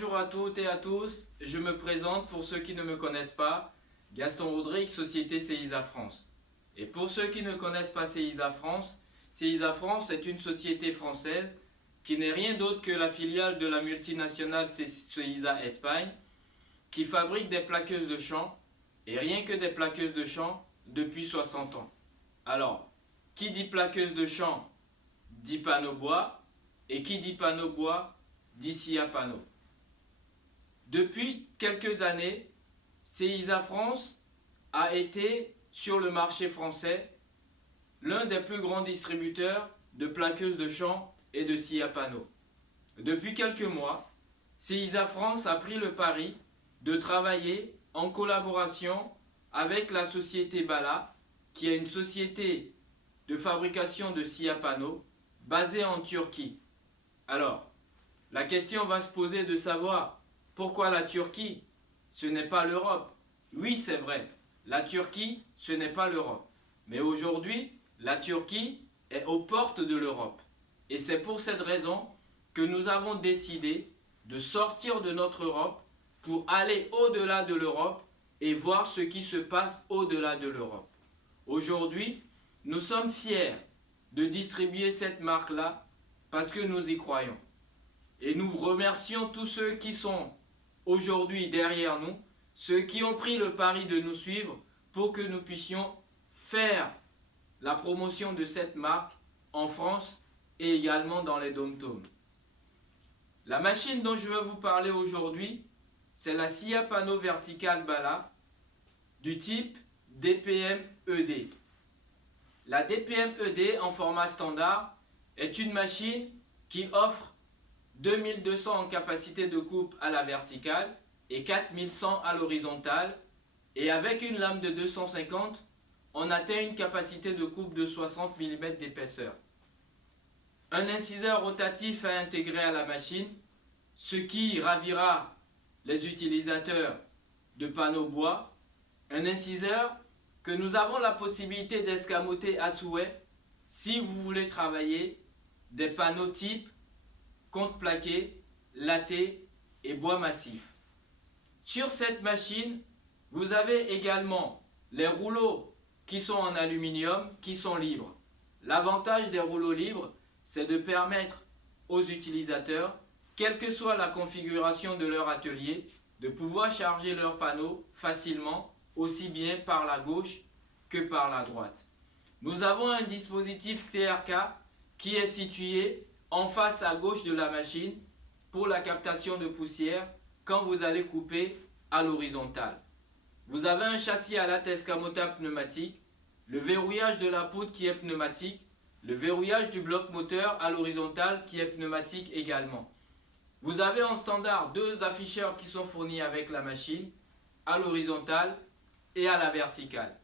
bonjour à toutes et à tous, je me présente pour ceux qui ne me connaissent pas, Gaston Rodrigue, Société CISA France. Et pour ceux qui ne connaissent pas CISA France est une société française qui n'est rien d'autre que la filiale de la multinationale CISA Espagne, qui fabrique des plaqueuses de chant, et rien que des plaqueuses de chant depuis 60 ans. Alors, qui dit plaqueuse de chant dit panneau bois, et qui dit panneau bois dit scie à panneau. Depuis quelques années, CISA France a été sur le marché français l'un des plus grands distributeurs de plaqueuses de chant et de scie à panneau. Depuis quelques mois, CISA France a pris le pari de travailler en collaboration avec la société Bala, qui est une société de fabrication de scie à panneau basée en Turquie. Alors, la question va se poser de savoir pourquoi la Turquie, ce n'est pas l'Europe. Oui, c'est vrai, la Turquie, ce n'est pas l'Europe. Mais aujourd'hui, la Turquie est aux portes de l'Europe. Et c'est pour cette raison que nous avons décidé de sortir de notre Europe pour aller au-delà de l'Europe et voir ce qui se passe au-delà de l'Europe. Aujourd'hui, nous sommes fiers de distribuer cette marque-là parce que nous y croyons. Et nous remercions tous ceux qui sont aujourd'hui derrière nous, ceux qui ont pris le pari de nous suivre pour que nous puissions faire la promotion de cette marque en France et également dans les dom-toms. La machine dont je veux vous parler aujourd'hui, c'est la scie à panneau verticale Bala du type DPM ED. La DPM ED en format standard est une machine qui offre 2200 en capacité de coupe à la verticale et 4100 à l'horizontale, et avec une lame de 250, on atteint une capacité de coupe de 60 mm d'épaisseur. Un inciseur rotatif à intégrer à la machine, ce qui ravira les utilisateurs de panneaux bois. Un inciseur que nous avons la possibilité d'escamoter à souhait si vous voulez travailler des panneaux type contreplaqué, latté et bois massif. Sur cette machine, vous avez également les rouleaux qui sont en aluminium, qui sont libres. L'avantage des rouleaux libres, c'est de permettre aux utilisateurs, quelle que soit la configuration de leur atelier, de pouvoir charger leurs panneaux facilement, aussi bien par la gauche que par la droite. Nous avons un dispositif TRK qui est situé en face à gauche de la machine pour la captation de poussière quand vous allez couper à l'horizontale. Vous avez un châssis à latte escamotable pneumatique, le verrouillage de la poutre qui est pneumatique, le verrouillage du bloc moteur à l'horizontale qui est pneumatique également. Vous avez en standard deux afficheurs qui sont fournis avec la machine, à l'horizontale et à la verticale.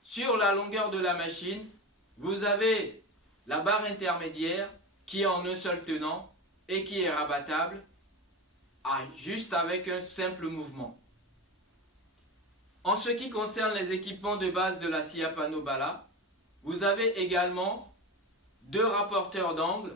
Sur la longueur de la machine, vous avez la barre intermédiaire qui est en un seul tenant et qui est rabattable juste avec un simple mouvement. En ce qui concerne les équipements de base de la scie à panneau Bala, vous avez également deux rapporteurs d'angle